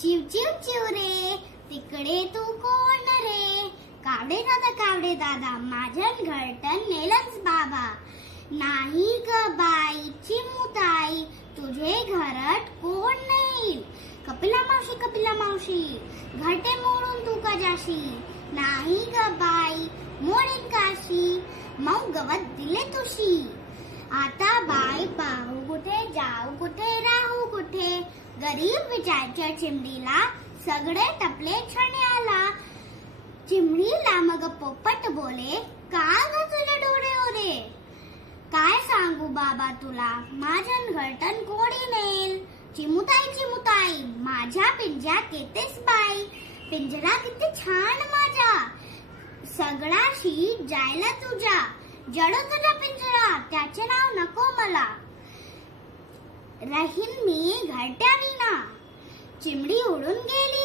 चिव चिव चिव रे, तिकडे तू कोण रे? कावडे दादा माझं घरटन नेलंच बाबा. नाही ग बाई चिमुताई, तुझे घरात कोण नाही. कपिला मावशी घरटे मोडून तू का जाशी? नाही ग बाई मोडीन काशी, मग गवत दिले तुशी. आता बाई पाहू कुठे, जाऊ कुठे, राहू कुठे? गरीब विचारच्या चिमणीला सगळे टपले छण्याला. चिमणीला मग पोपट बोले, का ग तुझे डोळे ओले? काय सांगू बाबा तुला, माझं घरटन कोणी नेल. चिमुताई माझ्या पिंजऱ्यात येतेस बाई. पिंजरा किती छान माझा, सगळाशी जायला तुझ्या. जडो तुझा पिंजरा, त्याचे नाव नको मला. राहीन मी घरट्या विना. चिमणी उडून गेली